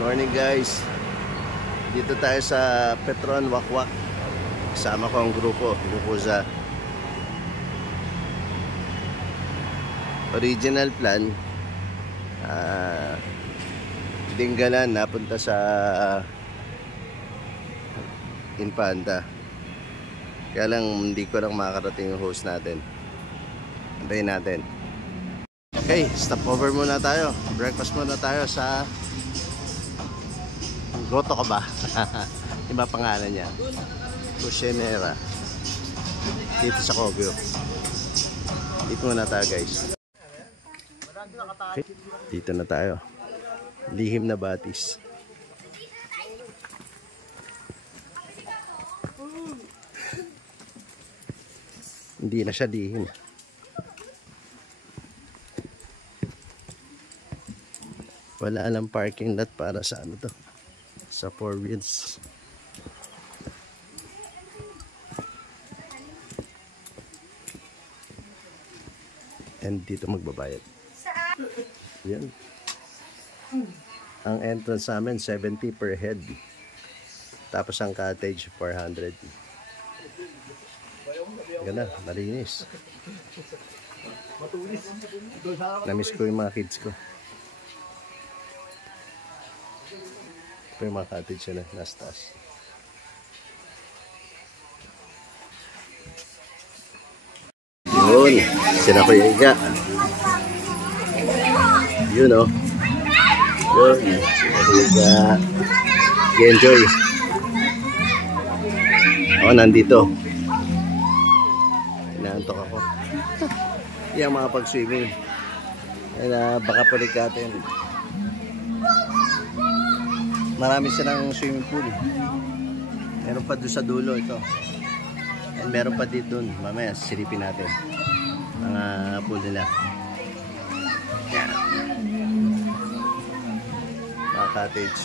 Morning guys. Dito tayo sa Petron Wakwak. Kasama ko ang grupo, Yukuza. Original plan, Dinggalan napunta sa Infanta. Kaya lang hindi ko lang makakarating yung host natin. Antayin natin. Okay, stop over muna tayo. Breakfast muna tayo sa Goto ka ba? Iba pangalan niya. Cucinera. Dito sa Kogyo. Dito muna tayo guys. Okay. Dito na tayo. Lihim na batis. Hindi na siya lihim. Wala lang parking lot para sa ano to. Sa 4 wheels. And dito magbabayad. Yan. Ang entrance namin 70 per head. Tapos ang cottage 400. Ganda, malinis. Namiss ko yung mga kids ko. Ito yung mga cottage na nasa taas. Yun, sila ko yung iga. Yun o. Yun, sila ko yung iga. I-enjoy. Ako nandito. Inaantok ako. Hindi ang mga pag-swimming. Baka palikatin. Marami silang swimming pool. Meron pa doon sa dulo ito. And meron pa dito doon. Mamaya silipin natin. Mga pool nila. Yan. Mga cottage.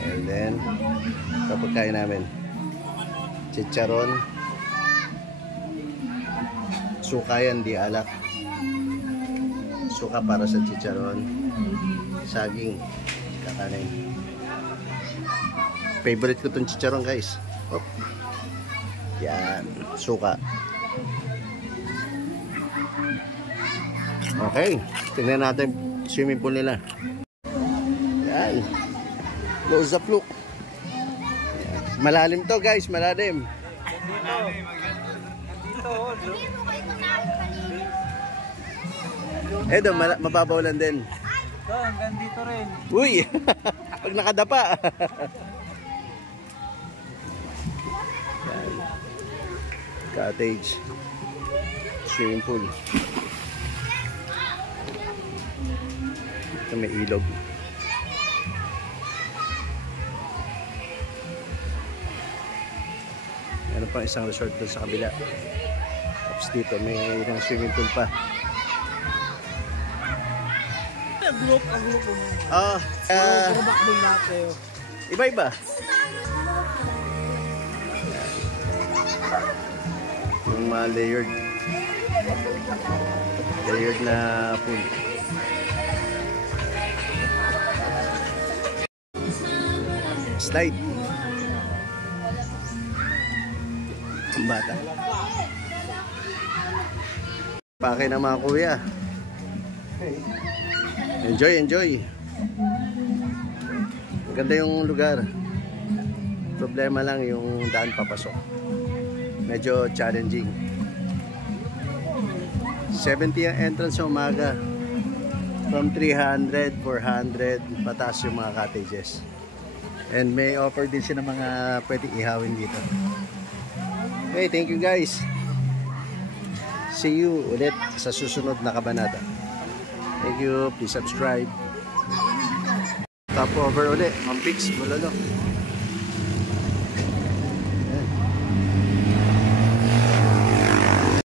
And then ito pagkain namin. Chicharon. Suka yan, di alak. Suka para sa chicharon. Saging, kakanin. Favorite ko itong chicharon guys. Op. Yan, suka. Okay, tingnan natin swimming pool nila. Yan, close up look. Yan. Malalim to guys, malalim. Edo, mababaw lang din. Hanggang dito rin. Uy! Pag nakadapa. Cottage. Swimming pool. Ito may ilog. Meron pang isang resort doon sa kabila. Tapos dito may isang swimming pool pa. Group mo. Iba-iba. Yung mga layered na pool. Slide. Ang bata. Pake ng mga kuya. Enjoy. Maganda yung lugar. Problema lang yung daan papasok. Medyo challenging. 70 ang entrance sa umaga. From 300, 400, pataas yung mga cottages. And may offer din sila mga pwede ihawin dito. Okay, thank you guys. See you ulit sa susunod na kabanata. Thank you. Please subscribe. Top over ulit. Mampix. Bulalo.